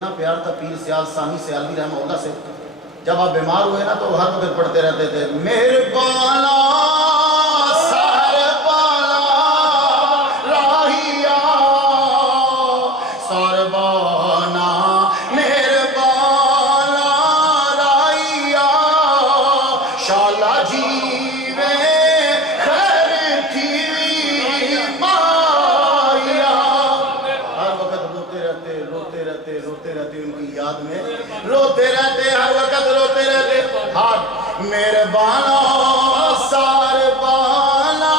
پیار تھا پیر سیال ثانی سیالوی رحمہ اللہ سے. جب آپ بیمار ہوئے نا تو ہر وقت پڑھتے رہتے تھے مہربانا سہربانا راہیا سہربانا مہربانا راہیا شالا جیوے خیر تھی مایا. ہر وقت روتے رہتے ان کی یاد میں روتے رہتے ہر وقت روتے رہتے. ہاتھ مہربانا ساربانا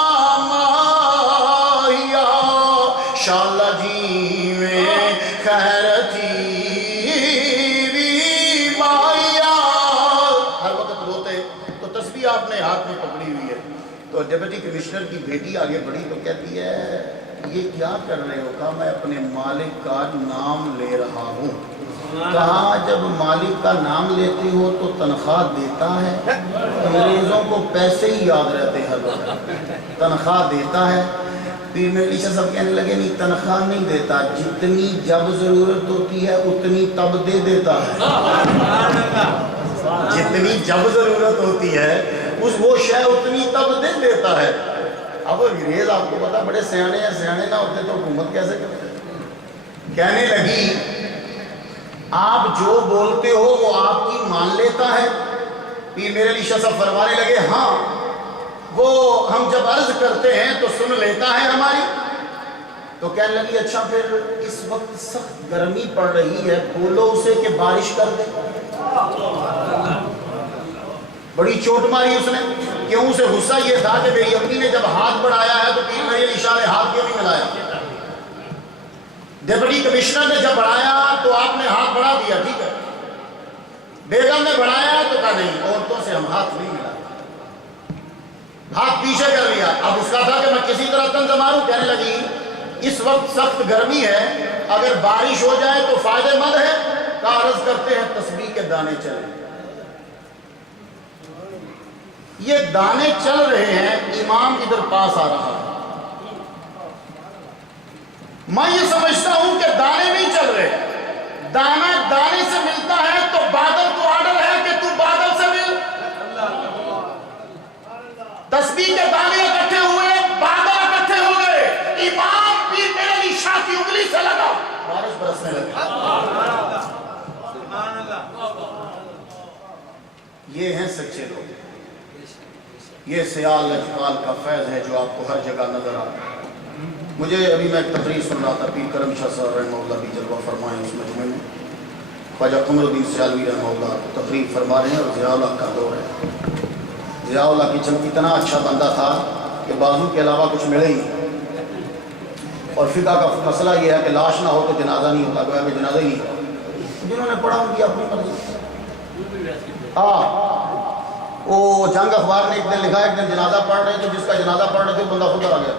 ماہیا شالا جی میں خیرتی وی ماہیا. ہر وقت روتے. تو تسبیح آپ نے ہاتھ میں پکڑی ہوئی ہے. تو ڈپٹی کمشنر کی بیٹی آگے بڑھی تو کہتی ہے یہ کیا کر رہے ہو؟ کہا میں اپنے مالک کا نام لے رہا ہوں. کہا جب مالک کا نام لیتے ہو تو تنخواہ دیتا ہے؟ انگریزوں کو پیسے ہی یاد رہتے ہیں ہر وقت. تنخواہ دیتا ہے؟ پیر ملی شاہ صاحب کہنے لگے نہیں تنخواہ نہیں دیتا، جتنی جب ضرورت ہوتی ہے اتنی تب دے دیتا ہے. جتنی جب ضرورت ہوتی ہے وہ شے اتنی تب دے دیتا ہے. اب انگریز آپ کو پتا بڑے سیانے ہیں، سیانے نہ ہوتے تو حکومت کیسے کرتے. کہنے لگی آپ جو بولتے ہو وہ آپ کی مان لیتا ہے؟ پیر میرے علی شاہ صاحب فرمانے لگے ہاں وہ ہم جب عرض کرتے ہیں تو سن لیتا ہے ہماری. تو کہنے لگی اچھا پھر اس وقت سخت گرمی پڑ رہی ہے بولو اسے کہ بارش کر دے. بڑی چوٹ ماری اس نے. کیوں؟ اسے غصہ یہ تھا کہ میری اپنی نے جب ہاتھ بڑھایا ہے تو پیر میرے علی شاہ نے ہاتھ کیوں نہیں ملایا. ڈپٹی کمشنر نے جب بڑھایا تو آپ نے ہاتھ بڑھا دیا، ٹھیک ہے. بیگم نے بڑھایا تو کہا نہیں عورتوں سے ہم ہاتھ نہیں ملاتے، ہاتھ پیچھے کر لیا. اب اس کا تھا کہ میں کسی طرح طنز ماروں. کہنے لگی اس وقت سخت گرمی ہے اگر بارش ہو جائے تو فائدہ مند ہے. کہا عرض کرتے ہیں تسبیح کے دانے چلیں. یہ دانے چل رہے ہیں، امام ادھر پاس آ رہا ہے. میں یہ سمجھتا ہوں کہ دانے نہیں چل رہے. دانا دانے سے ملتا ہے تو بادل کو آرڈر ہے کہ تو بادل سے مل. تسبیح کے دانے اکٹھے ہوئے، بادل اکٹھے ہو گئے. امام پیر میرے علی شاہ کی انگلی سے لگا، بارش برسنے لگی. یہ ہیں سچے لوگ. یہ سیال لجپال کا فیض ہے جو آپ کو ہر جگہ نظر آتا ہے. مجھے ابھی میں ایک تقریر سن رہا تھا، پیر کرم شاہ صاحب رحمہ اللہ بھی جلوہ فرمائے اس مجمع میں. خواجہ قمر الدین سیالوی رحمہ اللہ تقریر فرما رہے ہیں اور ضیاء اللہ کا دور ہے. ضیاء اللہ کی چمک اتنا اچھا بندہ تھا کہ بازو کے علاوہ کچھ ملے ہی. اور فقہ کا مسئلہ یہ ہے کہ لاش نہ ہو تو جنازہ نہیں ہوتا، گویا کہ جنازہ ہی نہیں. جنہوں نے پڑھا ان کی اپنی مرضی. وہ جنگ اخبار نے ایک دن لکھا، ایک دن جنازہ پڑھ رہے تو جس کا جنازہ پڑھ رہے تھے بندہ خود آ گیا.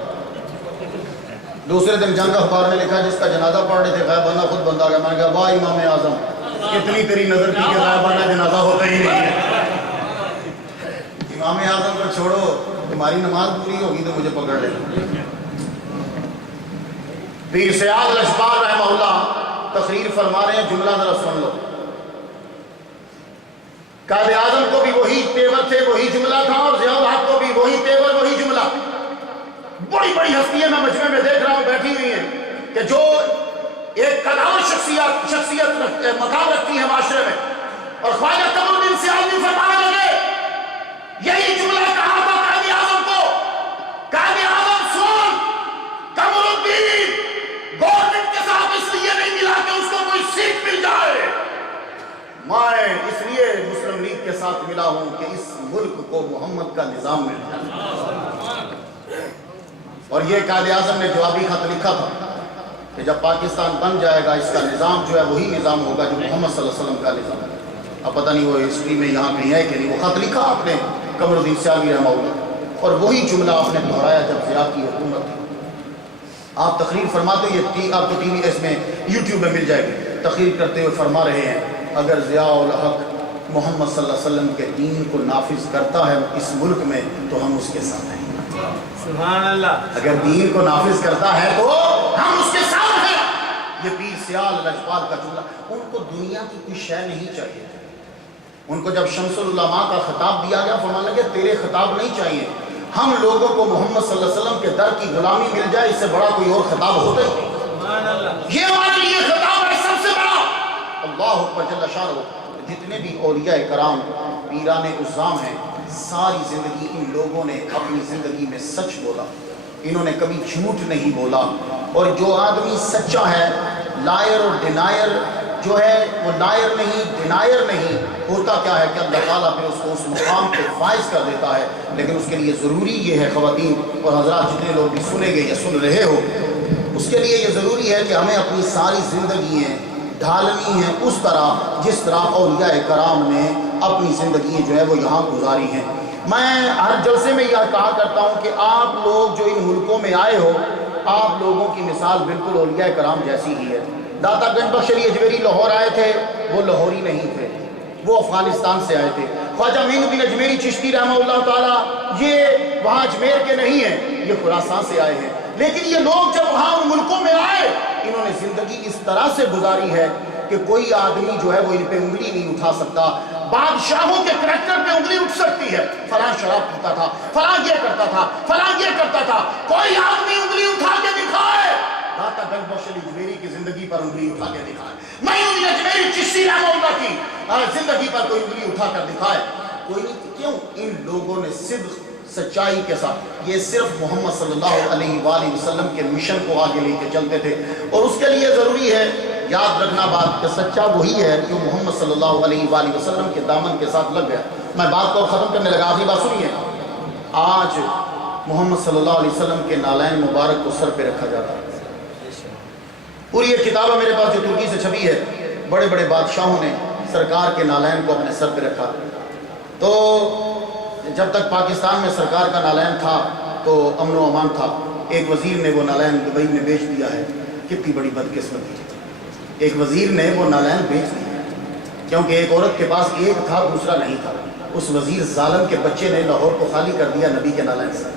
دوسرے دن جنگ اخبار نے لکھا جس کا جنازہ پڑھ رہے تھے غائبانہ خود بندہ آ گیا. میں نے کہا واہ امام اعظم کتنی تیری نظر تھی کہ غائبانہ جنازہ ہوتا ہی نہیں ہے. امام اعظم کو چھوڑو، تمہاری نماز پوری ہوگی تو مجھے پکڑ لے. پیر سیال لجپال رحمہ اللہ تقریر فرما رہے ہیں، جملہ ذرا سن لو. قائد اعظم کو بھی وہی تیور تھے، وہی جملہ تھا، اور ضیاء الحق کو بھی وہی تیور وہی جملہ. بڑی بڑی ہستیاں میں مجمع میں دیکھ رہا ہوں بیٹھی ہوئی ہیں کہ جو ایک قدامت شخصیت مقام رکھتی ہے معاشرے میں. اور خواجہ قمر الدین سیالوی فرمانے لگے یہی جملہ کہا تھا قائد اعظم کو، قائد اعظم سن قمر الدین گورنمنٹ کے ساتھ اس لیے نہیں ملا کہ اس کو کوئی سیٹ مل جائے، میں اس لیے مسلم لیگ کے ساتھ ملا ہوں کہ اس ملک کو محمد کا نظام مل جائے. اور یہ قائد اعظم نے جوابی خط لکھا تھا کہ جب پاکستان بن جائے گا اس کا نظام جو ہے وہی نظام ہوگا جو محمد صلی اللہ علیہ وسلم کا نظام ہے. اب پتہ نہیں وہ ہسٹری میں یہاں کہیں ہے کہ نہیں. وہ خط لکھا آپ نے قمر الدین سیالوی رحمہ اللہ، اور وہی جملہ آپ نے دہرایا جب ضیاء کی حکومت تھی. آپ تقریر فرماتے یہ آپ کو ٹی وی اس میں یوٹیوب میں مل جائے گی. تقریر کرتے ہوئے فرما رہے ہیں اگر ضیاء الحق محمد صلی اللہ علیہ وسلم کے دین کو نافذ کرتا ہے اس ملک میں تو ہم اس کے ساتھ ہیں. سبحان اللہ. اگر دین کو نافذ کرتا ہے تو ہم اس کے ساتھ ہیں. یہ پیر سیال لجپال کا جملہ، ان کو دنیا کی کوئی شے نہیں چاہیے. ان کو جب شمس العلماء کا خطاب دیا گیا فرمانے لگے تیرے خطاب نہیں چاہیے، ہم لوگوں کو محمد صلی اللہ علیہ وسلم کے در کی غلامی مل جائے، اس سے بڑا کوئی اور خطاب ہوتا ہی. یہ ہمارے لیے خطاب ہے سب سے بڑا. اللہ اکبر جل شانہ. جتنے بھی اولیاء کرام پیران عظام ہیں، ساری زندگی ان لوگوں نے اپنی زندگی میں سچ بولا، انہوں نے کبھی جھوٹ نہیں بولا. اور جو آدمی سچا ہے، لائر اور ڈینائر جو ہے وہ لائر نہیں ڈینائر نہیں، ہوتا کیا ہے کہ اللہ تعالیٰ پھر اس کو اس مقام پہ فائز کر دیتا ہے. لیکن اس کے لیے ضروری یہ ہے خواتین اور حضرات جتنے لوگ بھی سنیں گے یا سن رہے ہو، اس کے لیے یہ ضروری ہے کہ ہمیں اپنی ساری زندگیاں ڈھالنی ہیں اس طرح جس طرح اولیاء کرام نے اپنی زندگی جو ہے وہ یہاں گزاری ہیں. میں ہر جلسے میں یہ کہا کرتا ہوں کہ آپ لوگ جو ان ملکوں میں آئے ہو، آپ لوگوں کی مثال بالکل اولیاء کرام جیسی ہی ہے. داتا گنج بخش علی اجمیری لاہور آئے تھے، وہ لاہوری نہیں تھے، وہ افغانستان سے آئے تھے. خواجہ معین الدین اجمیری چشتی رحمہ اللہ تعالیٰ یہ وہاں اجمیر کے نہیں ہیں، یہ خراسان سے آئے ہیں. لیکن یہ لوگ جب وہاں ان ملکوں میں آئے، انہوں نے زندگی اس طرح سے گزاری ہے کہ کوئی آدمی جو ہے وہ ان پہ انگلی نہیں اٹھا سکتا. بادشاہوں کے کریکٹر پہ انگلی اٹھ سکتی ہے، فلاں شراب پیتا تھا، فلاں یہ کرتا تھا، فلاں یہ کرتا تھا، کوئی آدمی انگلی اٹھا کے دکھائے داتا گنج بخش علی اجمیری کی زندگی پر انگلی اٹھا کے دکھائے، معین الدین اجمیری چشتی رحمہ اللہ کی زندگی پر کوئی انگلی اٹھا کر دکھائے. کوئی نہیں. کیوں؟ ان لوگوں نے صدق سچائی کے ساتھ یہ صرف محمد صلی اللہ علیہ وآلہ وسلم کے مشن کو آگے لے کے چلتے تھے. اور اس کے لیے ضروری ہے یاد رکھنا بات کہ سچا وہی ہے جو محمد صلی اللہ علیہ وآلہ وسلم کے دامن کے ساتھ لگ گیا. میں بات کو ختم کرنے لگا، آخری بات سنیے. آج محمد صلی اللہ علیہ وسلم کے نالین مبارک کو سر پہ رکھا جاتا ہے. پوری ایک کتاب ہے میرے پاس جو ترکی سے چھپی ہے، بڑے بڑے بادشاہوں نے سرکار کے نالین کو اپنے سر پہ رکھا. تو جب تک پاکستان میں سرکار کا نالین تھا تو امن و امان تھا. ایک وزیر نے وہ نالین دبئی میں بیچ دیا ہے. کتنی بڑی بدقسمتی ہے. ایک وزیر نے وہ نالین بیچ دیا کیونکہ ایک عورت کے پاس ایک تھا دوسرا نہیں تھا. اس وزیر ظالم کے بچے نے لاہور کو خالی کر دیا نبی کے نالین سے.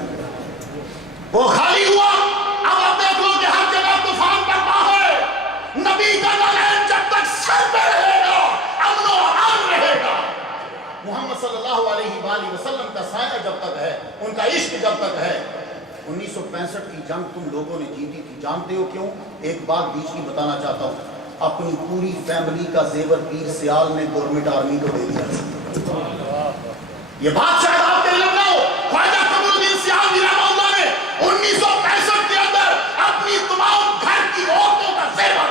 وہ خالی ہوا. اب آپ دیکھ لو کہ ہر جگہ طوفان برپا ہے. نبی کا نالین جب تک سر پہ رہے گا امن و امان رہے گا. محمد صلی اللہ علیہ وآلہ وسلم کا سایہ جب تک ہے، ان کا عشق جب تک ہے. 1965 کی جنگ تم لوگوں نے جیتی تھی، جانتے ہو کیوں؟ ایک بات بیچ کی بتانا چاہتا ہوں. اپنی پوری فیملی کا زیور پیر سیال نے گورنمنٹ آرمی کو دے دیا. یہ بات شاید آپ کے علم نہ ہو. خواجہ قمر الدین سیال رحمہ اللہ نے 1965 کے اندر اپنی تمام گھر کی عورتوں کا زیور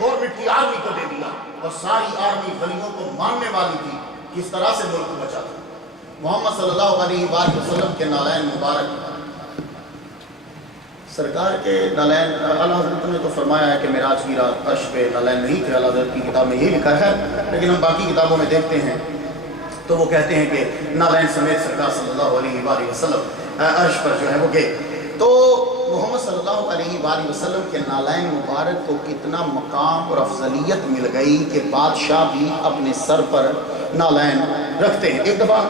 گورنمنٹ کی آرمی کو دے دیا اور ساری آرمی غریبوں کو ماننے والی تھی. کس طرح سے ملک کو بچا تھا. محمد صلی اللہ علیہ وآلہ وسلم کے نالین مبارک، سرکار کے نالین، اعلیٰ حضرت نے تو فرمایا ہے کہ معراج کی رات عرش پہ نالین نہیں تھے. اعلیٰ حضرت کی کتاب میں یہ لکھا ہے، لیکن ہم باقی کتابوں میں دیکھتے ہیں تو وہ کہتے ہیں کہ نالین سمیت سرکار صلی اللہ علیہ وآلہ وسلم عرش پر جو ہے وہ گئے. تو محمد صلی اللہ علیہ وآلہ وسلم کے نالین مبارک کو کتنا مقام اور افضلیت مل گئی کہ بادشاہ بھی اپنے سر پر نالین رکھتے ہیں. ایک دفعہ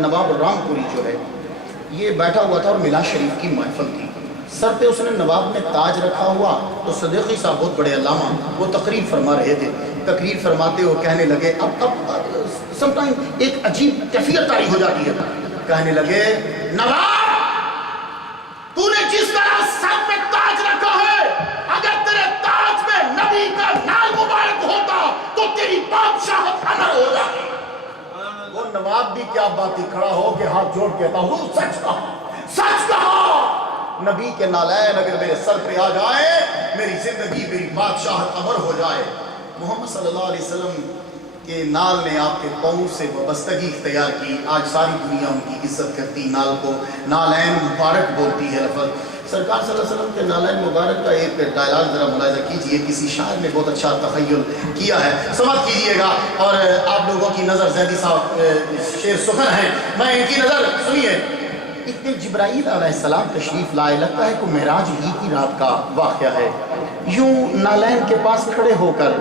نواب رام پوری جو ہے یہ بیٹھا ہوا تھا اور ملا شریف کی محفل تھی. سر پہ اس نے نواب نے تاج رکھا ہوا تو صدیقی صاحب بہت بڑے علامہ وہ تقریر فرما رہے تھے. تقریر فرماتے ہوئے کہنے لگے، اب سم ٹائم ایک عجیب کیفیت طاری ہو جاتی ہے. کہنے لگے، نواب تو نے جس طرح سر پہ تاج رکھا ہے، اگر تیرے تاج میں نبی کا نام مبارک ہوتا تو تیری بادشاہت امر ہو جاتی. وہ نواب بھی کیا بات ہی کھڑا ہو کے ہاتھ جوڑ کہتا ہوں سچ کہا، سچ کہا. نبی کے نالین اگر میرے سر پہ آ جائے میری زندگی میری بادشاہت امر ہو جائے. محمد صلی اللہ علیہ وسلم کے نال نے آپ کے پاؤں سے وابستگی اختیار کی. آج ساری دنیا ان کی عزت کرتی، نال کو نالین مبارک بولتی ہے لفظ. سرکار صلی اللہ علیہ وسلم کے نالین مبارک کا ایک ڈائلاگ ذرا ملاحظہ کیجئے. کسی شاعر نے بہت اچھا تخیل کیا ہے، سمجھ کیجئے گا. اور آپ لوگوں کی نظر زیدی صاحب شیر سخن ہیں، میں ان کی نظر سنیے. ایک دن جبرائیل علیہ السلام تشریف لائے، لگتا ہے کہ معراج ہی کی رات کا واقعہ ہے. یوں نالین کے پاس کھڑے ہو کر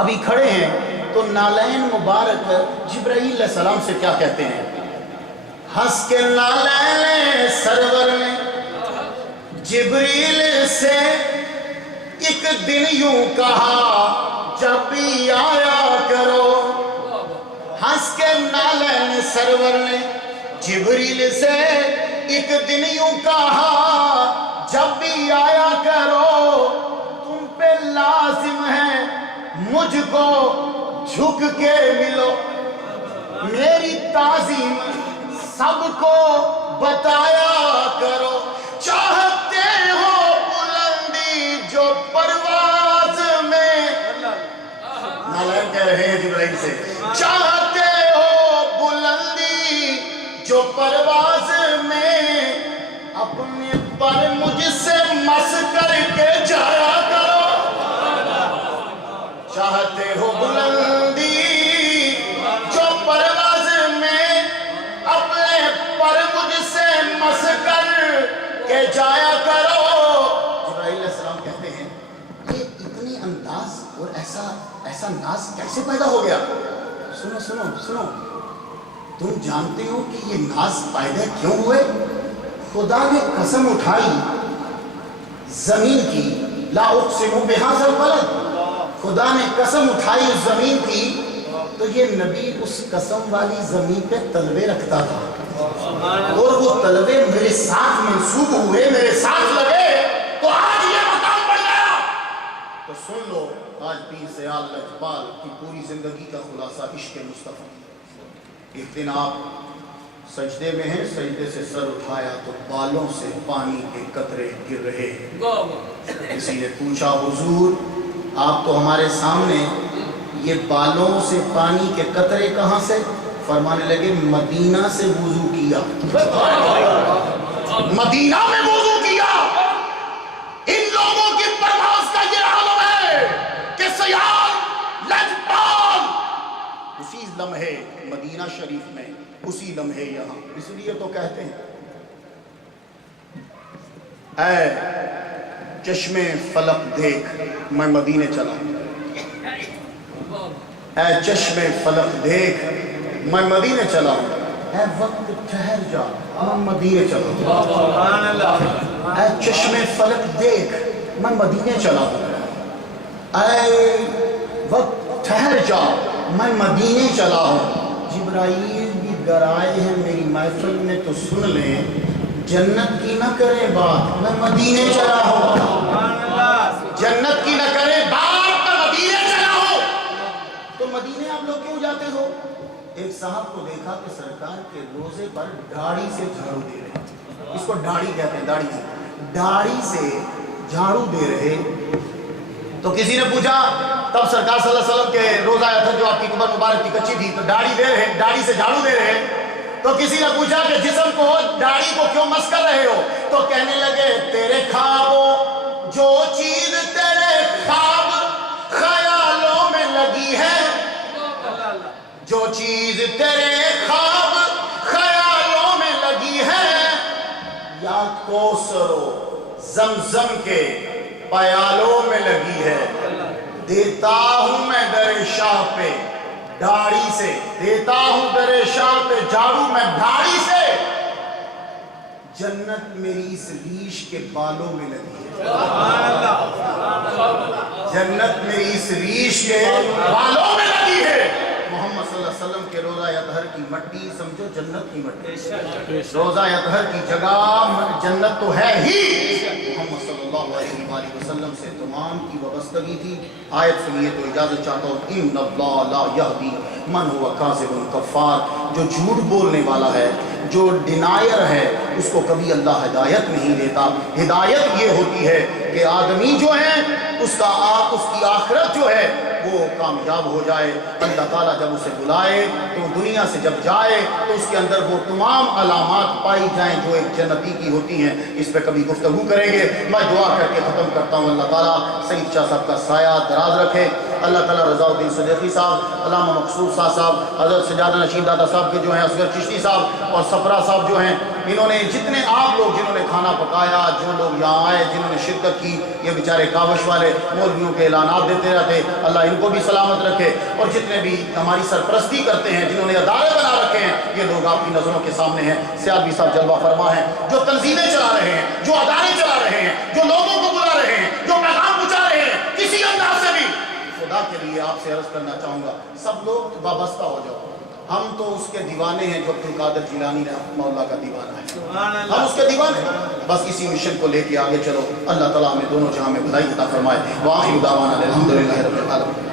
ابھی کھڑے ہیں تو نالین مبارک جبرائیل علیہ السلام سے کیا کہتے ہیں؟ ہنس کے نالین سرور نے جبریل سے ایک دن یوں کہا جب بھی آیا کرو، ہنس کے نالین سرور نے جبریل سے ایک دن یوں کہا جب بھی آیا کرو، تم پہ لازم ہے مجھ کو جھک کے ملو، میری تعظیم سب کو بتایا کرو، چاہتے ہو بلندی جو پرواز میں، نالین کہہ رہے ہیں جبرائیل سے، چاہتے ہو بلندی جو پرواز میں، اپنے پر مجھ سے مس کر کے جایا کرو، چاہتے ہو بلندی جو پرواز میں، اپنے پر مجھ سے مس کر کے جایا کرو۔ جبرائیل علیہ السلام کہتے ہیں یہ اتنی انداز اور ایسا ناز کیسے پیدا ہو گیا؟ سنو سنو سنو، تم جانتے ہو کہ یہ ناز پیدا کیوں ہوئے؟ خدا نے قسم اٹھائی زمین کی، لا اقسم بہذا البلد، خدا نے قسم اٹھائی اس زمین کی، تو یہ نبی اس قسم والی زمین پہ تلوے رکھتا تھا، اور وہ تلوے میرے ساتھ منسوب ہوئے، میرے ساتھ لگے، تو آج یہ مقام بن گیا۔ تو سن لو، آج پیر سیال لجپال کی پوری زندگی کا خلاصہ عشق مصطفیٰ۔ ایک دن آپ سجدے میں ہیں، سجدے سے سر اٹھایا تو بالوں سے پانی کے قطرے گر رہے، کسی نے پوچھا حضور آپ تو ہمارے سامنے، یہ بالوں سے پانی کے قطرے کہاں سے؟ فرمانے لگے مدینہ سے وضو کیا، مدینہ میں وضو کیا۔ ان لوگوں کی پرواز کا یہ عالم ہے کہ سیال لجپال اسی لمحے مدینہ شریف میں، اسی لمحے یہاں، اس لیے تو کہتے ہیں اے چشم فلک دیکھ میں مدینے چلا ہوں، اے چشم فلک دیکھ میں مدینے چلا ہوں، اے وقت ٹھہر جا میں مدینے چلا ہوں، اے چشم فلک دیکھ میں مدینے چلا ہوں، اے وقت ٹھہر جا میں مدینے چلا ہوں۔ جبرائیل بھی گرائے ہیں میری محفل میں تو سن لیں، جنت کی نہ کریں بات میں مدینے چلا ہوں، جنت کی نہ کریں بات میں مدینے چلا ہوں۔ تو مدینے آپ لوگ کیوں جاتے ہو؟ ایک صاحب کو دیکھا کہ سرکار کے روزے پر داڑھی سے جھاڑو دے رہے، اس کو داڑھی کہتے ہیں، داڑھی سے جھاڑو دے رہے، تو کسی نے پوچھا، تب سرکار صلی اللہ علیہ وسلم کے روزہ آیا تھا جو آپ کی قبر مبارک کی کچی تھی، تو داڑھی دے رہے، داڑھی سے جھاڑو دے رہے، تو کسی نے پوچھا کہ جسم کو داڑھی کو کیوں مس کر رہے ہو؟ تو کہنے لگے تیرے خوابوں جو چیز تیرے خواب خیالوں میں لگی ہے، جو چیز تیرے خواب خیالوں میں لگی ہے، یا کوثر و زمزم کے پیالوں میں لگی ہے، دیتا ہوں میں در شاہ پہ داڑھی سے، دیتا ہوں در شاہ پہ جھاڑو میں داڑھی سے، جنت میری اس ریش کے بالوں میں لگی ہے، جنت میری اس ریش کے بالوں میں لگی ہے۔ محمد صلی اللہ علیہ وسلم کے روضہ اطہر کی مٹی سمجھو جنت کی مٹی، روضہ اطہر کی جگہ جنت تو ہے ہی، محمد صلی اللہ علیہ وآلہ وسلم سے تمام کی وابستگی تھی۔ آیت سنیے تو اجازت چاہتا ہوں، ان اللہ لا یہدی من ہوا کاذب کفار، جو جھوٹ بولنے والا ہے، جو ڈینائر ہے، اس کو کبھی اللہ ہدایت نہیں دیتا۔ ہدایت یہ ہوتی ہے کہ آدمی جو ہے اس کی آخرت جو ہے وہ کامیاب ہو جائے۔ اللہ تعالیٰ جب اسے بلائے تو دنیا سے جب جائے تو اس کے اندر وہ تمام علامات پائی جائیں جو ایک جنتی کی ہوتی ہیں۔ اس پہ کبھی گفتگو کریں گے۔ میں دعا کر کے ختم کرتا ہوں، اللہ تعالیٰ سعید شاہ صاحب کا سایہ دراز رکھے، اللہ تعالیٰ رضا الدین صدیقی صاحب، علامہ مقصود صاحب، حضرت سجادہ نشین دادا صاحب کے جو ہیں، اصغر چشتی صاحب اور سفرہ صاحب جو ہیں، انہوں نے جتنے آپ لوگ جنہوں نے کھانا پکایا، جو لوگ یہاں آئے، جنہوں نے شرکت کی، یہ بیچارے کاوش والے مولویوں کے اعلانات دیتے رہتے، اللہ ان کو بھی سلامت رکھے، اور جتنے بھی ہماری سرپرستی کرتے ہیں، جنہوں نے ادارے بنا رکھے ہیں، یہ لوگ آپ کی نظروں کے سامنے ہیں۔ سیالوی صاحب جلوہ فرما ہیں، جو تنظیمیں چلا رہے ہیں، جو ادارے چلا رہے ہیں، جو لوگوں کو بلا رہے ہیں، جو پیغام پہنچا رہے آپ سے عرض کرنا چاہوں گا، سب لوگ وابستہ ہو جاؤ، ہم تو اس کے دیوانے ہیں جو عبد القادر جیلانی رحمہ اللہ کا دیوانہ ہے، ہم اس کے دیوانے ہیں، بس اسی مشن کو لے کے آگے چلو۔ اللہ تعالیٰ ہمیں دونوں جہاں میں بھلائی عطا فرمائے۔ وآخر دعوانا الحمدللہ رب العالمین۔